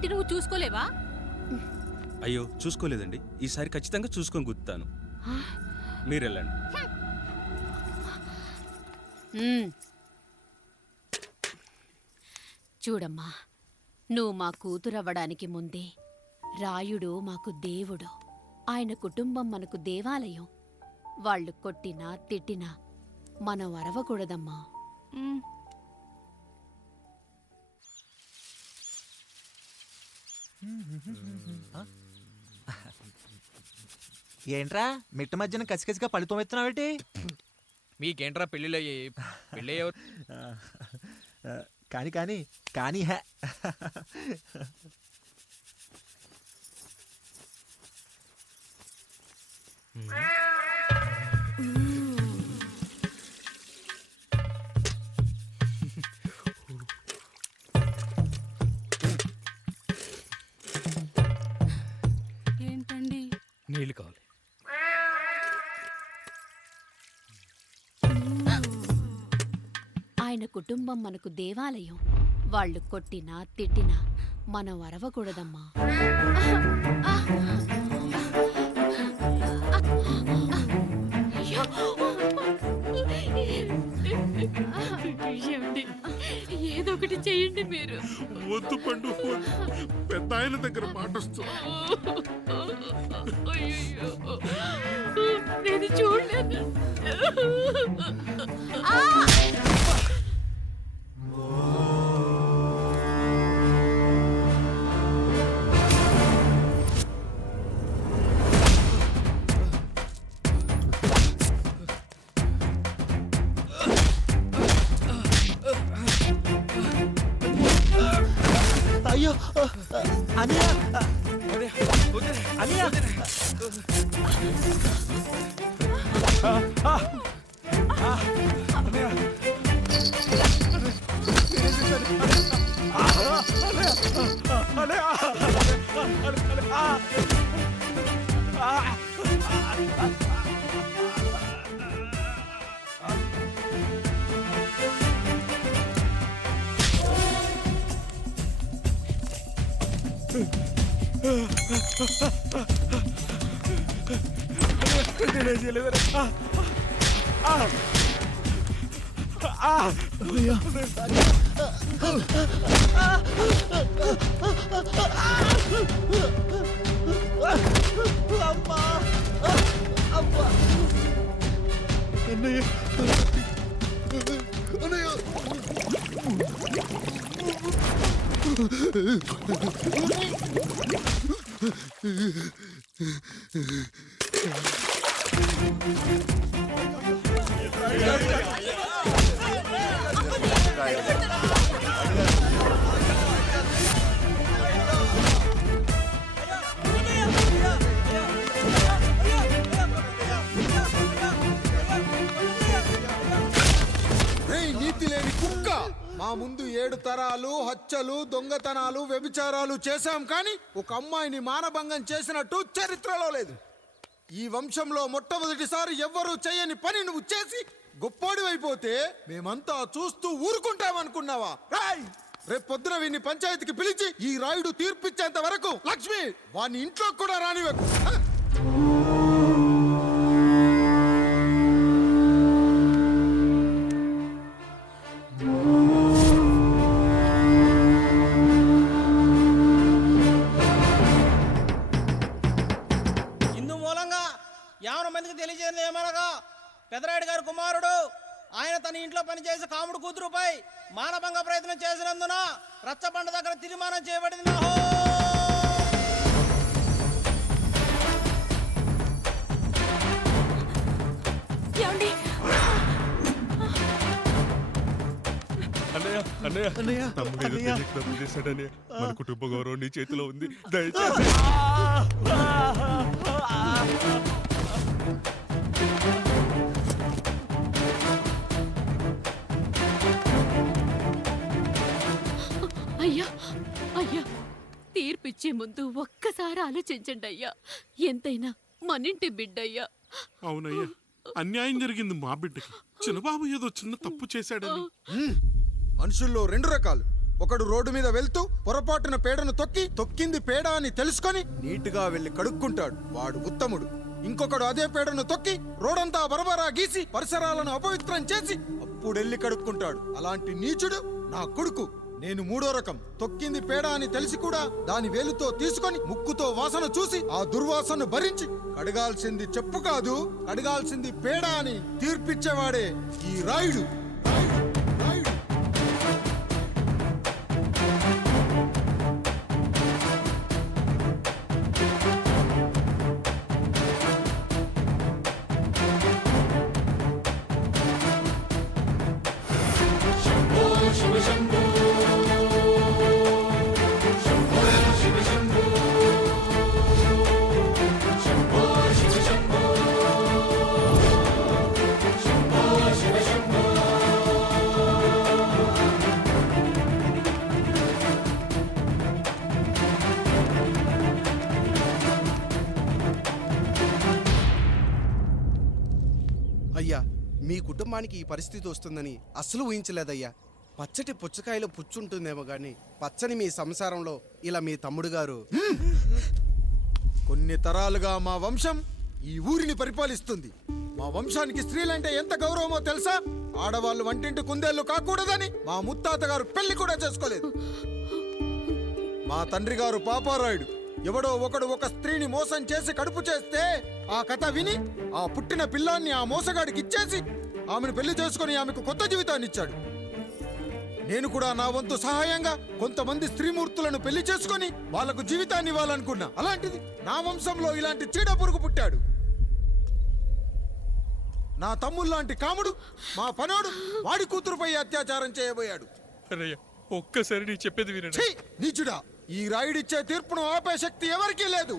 ఏంటి నువ్వు చూసుకోలేవా? అయ్యో చూసుకోలేదండి, ఈసారి ఖచ్చితంగా చూసుకొని గుర్తాను. మీరు వెళ్ళండి. చూడమ్మా, నువ్వు మా కూతురవ్వడానికి ముందే రాయుడు మాకు దేవుడు. ఆయన కుటుంబం మనకు దేవాలయం. వాళ్ళు కొట్టినా తిట్టినా మనం అరవకూడదమ్మా. ఏంట్రా మిట్ట మధ్యన కసికసిగా పళ్ళుతో ఎత్తున్నావేటి? మీకేంట్రా పెళ్ళిళ్ళయ్యి? పెళ్ళయ్యేవారు కానీ కానీ కానీ హే ఏంటండి? నీళ్ళు కావాలి. ఆయన కుటుంబం మనకు దేవాలయం. వాళ్ళు కొట్టినా తిట్టినా మనం అరవకూడదమ్మా. ఏదో ఒకటి చెయ్యండి మీరు. వద్దు పండు, పెద్ద ఆయన దగ్గర మాటొస్తూ. నేను చూడలేదు. అయ్యో అనియా అనియా నీతి లేని కుక్క, మా ముందు 7 తరాలు హత్యలు, దొంగతనాలు, వ్యభిచారాలు చేశాం, కానీ ఒక అమ్మాయిని మానభంగం చేసినట్టు చరిత్రలో లేదు. ఈ వంశంలో మొట్టమొదటిసారి ఎవ్వరూ చేయని పని నువ్వు చేసి గొప్పోడివైపోతే మేమంతా చూస్తూ ఊరుకుంటామనుకున్నావా? రేపు పొద్దున వీడిని పంచాయతీకి పిలిచి ఈ రాయుడు తీర్పిచ్చేంత వరకు లక్ష్మి వాడిని ఇంట్లో కూడా రానివ్వకు. తెలియజేయని ఏమనగా పెదరాయుడు గారి కుమారుడు ఆయన తన ఇంట్లో పనిచేసే కాముడు కూతురుపై మానభంగ ప్రయత్నం చేసినందున రచ్చబండ దగ్గర తీర్మానం చేయబడింది. మన కుటుంబ గౌరవం నీ చేతిలో ఉంది, దయచేసి. అయ్యా అయ్యా, తీర్పిచ్చే ముందు ఒక్కసారి ఆలోచించండి అయ్యా. ఎంతైనా మనింటి బిడ్డయ్యా. అవునయ్యా, అన్యాయం జరిగింది మా బిడ్డకి. చిన్నబాబు ఏదో చిన్న తప్పు చేశాడని. మనుషుల్లో 2 రకాలు, ఒకడు రోడ్డు మీద వెళ్తూ పొరపాటున పేడను తొక్కింది పేడ అని తెలుసుకొని నీటుగా వెళ్లి కడుక్కుంటాడు, వాడు ఉత్తముడు. ఇంకొకడు అదే పేడను తొక్కి రోడంతా బరబరా గీసి పరిసరాలను అపవిత్రం చేసి అప్పుడెళ్ళి కడుక్కుంటాడు. అలాంటి నీచుడు నా కొడుకు. నేను మూడో రకం. తొక్కింది పేడ అని తెలిసి కూడా దాని వేలుతో తీసుకొని ముక్కుతో వాసన చూసి ఆ దుర్వాసన భరించి కడగాల్సింది చెప్పు కాదు, కడగాల్సింది పేడ అని తీర్పిచ్చేవాడే ఈ రాయుడు. అయ్యా, మీ కుటుంబానికి ఈ పరిస్థితి వస్తుందని అస్సలు ఊహించలేదయ్యా. పచ్చటి పుచ్చకాయలో పుచ్చుంటుందేమో గాని పచ్చని మీ సంసారంలో ఇలా మీ తమ్ముడు గారు. కొన్ని తరాలుగా మా వంశం ఈ ఊరిని పరిపాలిస్తుంది. మా వంశానికి స్త్రీలంటే ఎంత గౌరవమో తెలుసా? ఆడవాళ్ళు వంటింటి కుందేళ్లు కాకూడదని మా ముత్తాత గారు పెళ్లి కూడా చేసుకోలేదు. మా తండ్రి గారు పాపారాయుడు ఎవడో ఒకడు ఒక స్త్రీని మోసం చేసి కడుపు చేస్తే ఆ కథ విని ఆ పుట్టిన పిల్లాన్ని ఆ మోసగాడికి ఇచ్చేసి ఆమెను పెళ్లి చేసుకుని ఆమెకు కొత్త జీవితాన్ని ఇచ్చాడు. నేను కూడా నా వంతు సహాయంగా కొంతమంది స్త్రీమూర్తులను పెళ్లి చేసుకుని వాళ్లకు జీవితాన్ని ఇవ్వాలనుకున్నా. అలాంటిది నా వంశంలో ఇలాంటి చీడ పురుగు పుట్టాడు. నా తమ్ముళ్ళలాంటి కాముడు మా పనోడు వాడి కూతురుపై అత్యాచారం చేయబోయాడు. ఒక్కసారి నీ చెప్పేది వినండి. ఛీ! నీచుడా, ఈ రాయుడిచ్చే తీర్పును ఆపే శక్తి ఎవరికీ లేదు.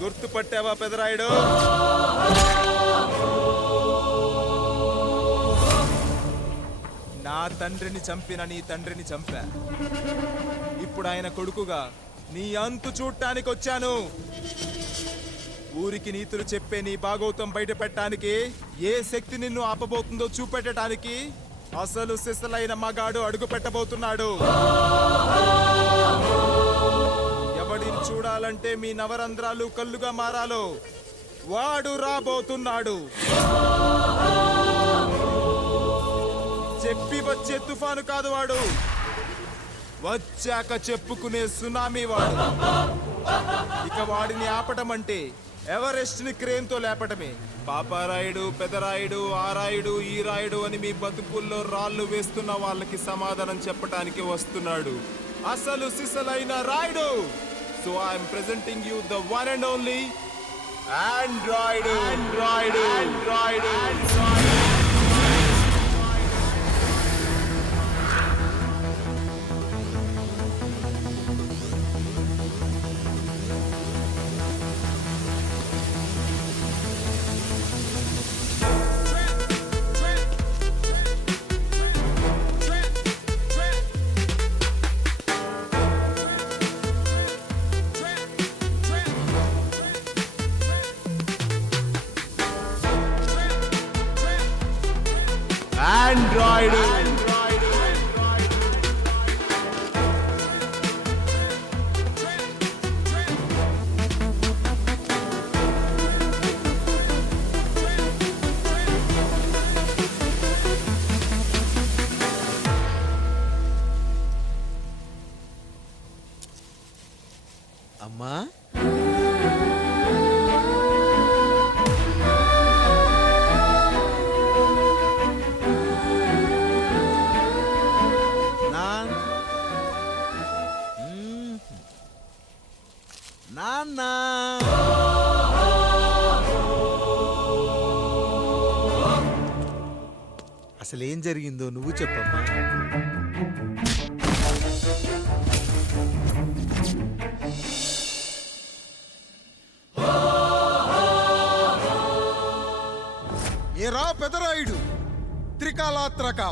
గుర్తుపట్టావా పెదరాయుడు? నా తండ్రిని చంపిన నీ తండ్రిని చంపా. ఇప్పుడు ఆయన కొడుకుగా నీ అంతు చూడటానికి వచ్చాను. ఊరికి నీతులు చెప్పే నీ భాగవతం బయట పెట్టడానికి, ఏ శక్తి నిన్ను ఆపబోతుందో చూపెట్టడానికి అసలు సిసలైన మగాడు అడుగు పెట్టబోతున్నాడు. ఎవడిని చూడాలంటే మీ నవరంధ్రాలు కళ్ళుగా మారాలో వాడు రాబోతున్నాడు. చెప్పి వచ్చే తుఫాను కాదు వాడు, వచ్చాక చెప్పుకునే సునామీ వాడు. ఇక వాడిని ఆపటం అంటే ఎవరెస్ట్ ని క్రేన్ తో లేపటమే. పాపారాయుడు, పెదరాయుడు, ఆ రాయుడు, ఈ రాయుడు అని మీ బతుకుల్లో రాళ్ళు వేస్తున్న వాళ్ళకి సమాధానం చెప్పటానికి వస్తున్నాడు అసలు సిసలైన రాయుడు. So I'm presenting you the one and only android. Android, android, android. Android. అమ్మా, నాన్న, అసలేం జరిగిందో నువ్వు చెప్పమ్మా. ఏరా పెదరాయుడు త్రికాలాత్రక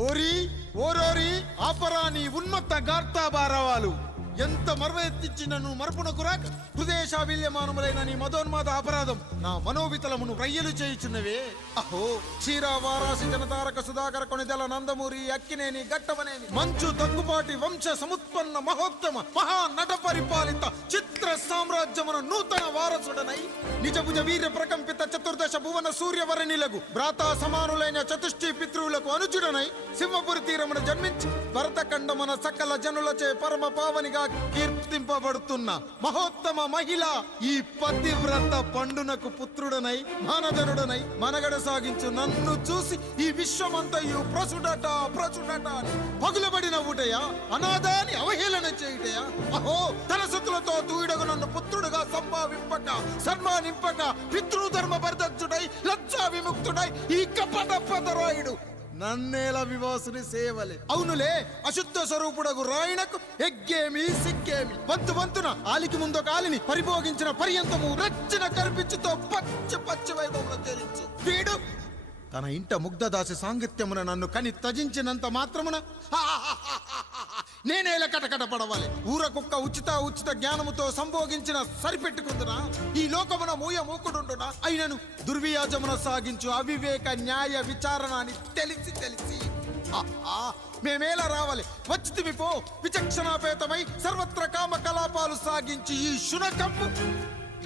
ఓరి ఓరోరి ఆపరా నీ ఉన్మత్త గార్తాబారవాలు ఎంత మర్వెత్తిచ్చినను మరపునకు రాక హృదయశావిల్యమానములైన నీ మదోన్మాద అపరాధం నా మనోవితలమును రయ్యలు చేయుచున్నవే అహో క్షీరా వారాసి జనతారక సుధాకర కొనిదెల నందమూరి అక్కినేని గట్టవనేని మంచు దగ్గుపాటి వంశ సముత్పన్న మహోత్తమ మహా నట పరిపాలిత చిత్ర సామ్రాజ్యమున నూతన వారసుడనై నిజభుజ వీర్య ప్రకంపిత చతుర్దశ భువన సూర్యవరణిలకు భ్రాతా సమానులైన చతుష్టి పితృవులకు అనుజుడనై సింహపురి తీరమున జన్మించి భరతఖండమున సకల జనులచే పరమ పావనిగా కీర్తింపబడుతున్న మహోత్తమ మహిళ ఈ పతివ్రత పండునకు పుత్రుడనై మానధనుడనై మనగడ సాగించు నన్ను చూసి ఈ విశ్వమంతయు ప్రసుడట అని పగులబడిన ఊటయా అనాథాన్ని అవహేళన చేయుటయా అహో తలసతులతో తూయిడగు నన్ను పుత్రుడుగా సంభావింపక సన్మానింపక పితృధర్మ పరిదగ్ధుడై లజ్జా విముక్తుడై ఈ కపట పదరాయుడు నన్నేల వివాసుని సేవలే అవునులే అశుద్ధ స్వరూపుడగు రాయణకు ఎగ్గేమి సిగ్గేమి వంతున ఆలికి ముందొక ఆలిని పరిభోగించిన పర్యంతము రచ్చన కర్పించుతో పచ్చి వైభవంలో తేలించు వీడు తన ఇంట ముగ్ధదాసి సాంగత్యమున నన్ను కని త్యజించినంత మాత్రమున నేనేలా కటకట పడవాలి ఊర కుక్క ఉచిత జ్ఞానముతో సంభోగించిన సరిపెట్టుకుందునా ఈ లోకమున మూకుడుండునా అయినను దుర్వ్యాజమున సాగించు అవివేక న్యాయ విచారణ అని తెలిసి మేమేలా రావాలి వచ్చితిమి పో విచక్షణాపేతమై సర్వత్ర కామ కలాపాలు సాగించి ఈ శునకము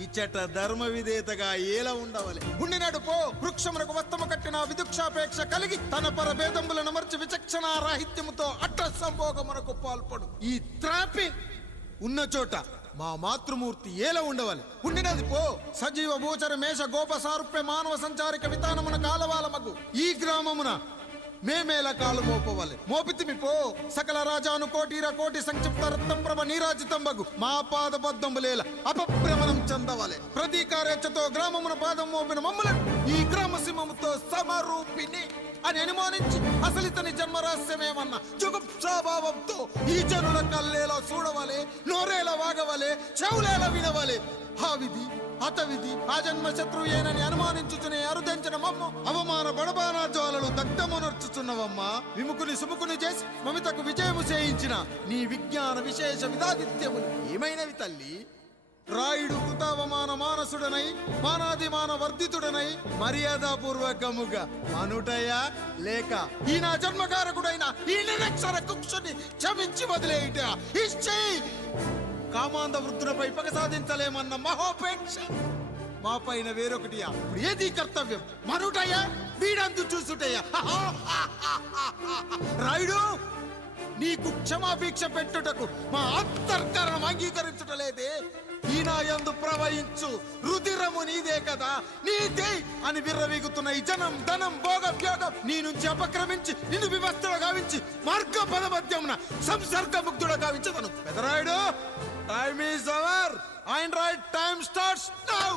ఇచ్చట ధర్మ విధేతగా ఏలా ఉండవలే ఉండినాడు పో వృక్షమునకు వస్తము కట్టిన విదుక్షాపేక్ష కలిగి తన పరభేదములను మర్చి విచక్షణ రాహిత్యముతో అట్ట సంభోగమునకు పాల్పడు ఈ త్రాపి ఉన్న చోట మా మాతృమూర్తి ఏలా ఉండవాలి ఉండినది పో సజీవ భూచర మేష గోప సారూప్య మానవ సంచారిక విధానమున కాలవాలమగు ఈ గ్రామమున మేమేలా కాలు మోపవాలి మోపితిమి పో సకల రాజాను కోటి సంక్షిప్త రత్నప్రభ నీరాజితంబగు మా పాద పద్మంబులేల అపభ్రమణం చెందవలే ప్రతీకారేచ్ఛతో గ్రామమున పాదం మోపిన మమ్మలను ఈ గ్రామ సింహముతో సమరూపిణి అని అనుమానించి అసలితని జన్మరహస్యమేమన్నా జుగుప్సాభావంతో ఈ జనుల కల్లేలా చూడవలే నోరేలా వాగవలే చెవులేలా వినవలే ఆ విధి హతవిధి ఆ జన్మ శత్రుయేనని అనుమానించుచునే అరుదించిన మమ్మ అవమాన బడబానా జ్వాలలు దగ్ధమునర్చుచున్నవమ్మా విముకుని సుముకుని చేసి మమితకు విజయము చేయించిన నీ విజ్ఞాన విశేష విధాదిత్యములు ఏమైనవి తల్లి రాయుడు కృతావమాన మానసుడనై మానాదిమాన వర్ధితుడనై మర్యాదాపూర్వకముగా అనుటయా లేక ఈ నా జన్మకారకుడైన ఈ నిరక్షర కుక్షుని క్షమించి వదిలేయుట ఇచ్చి కామాంధ వృద్ధులపై పగ సాధించలేమన్న మహోపేక్ష మా పైన వేరొకటియా ఏది కర్తవ్యం మనుటయా వీడందు చూసుటయా రాయుడు నీకు క్షమాభిక్ష పెట్టుటకు మా అంతర్కరణం అంగీకరించుటలేదే ఈనాయందు ప్రవహించు రుధిరము నీదే కదా నీదే అని విర్రవీగుతున్న ఈ జనం ధనం భోగభ్యోగం నీ నుంచి అపక్రమించి నిన్ను వివస్థలో గావించి మార్గ పదమధ్యమున సంసర్గ ముగ్ధుడ గావించదను Pedarayudu time is over and right time starts now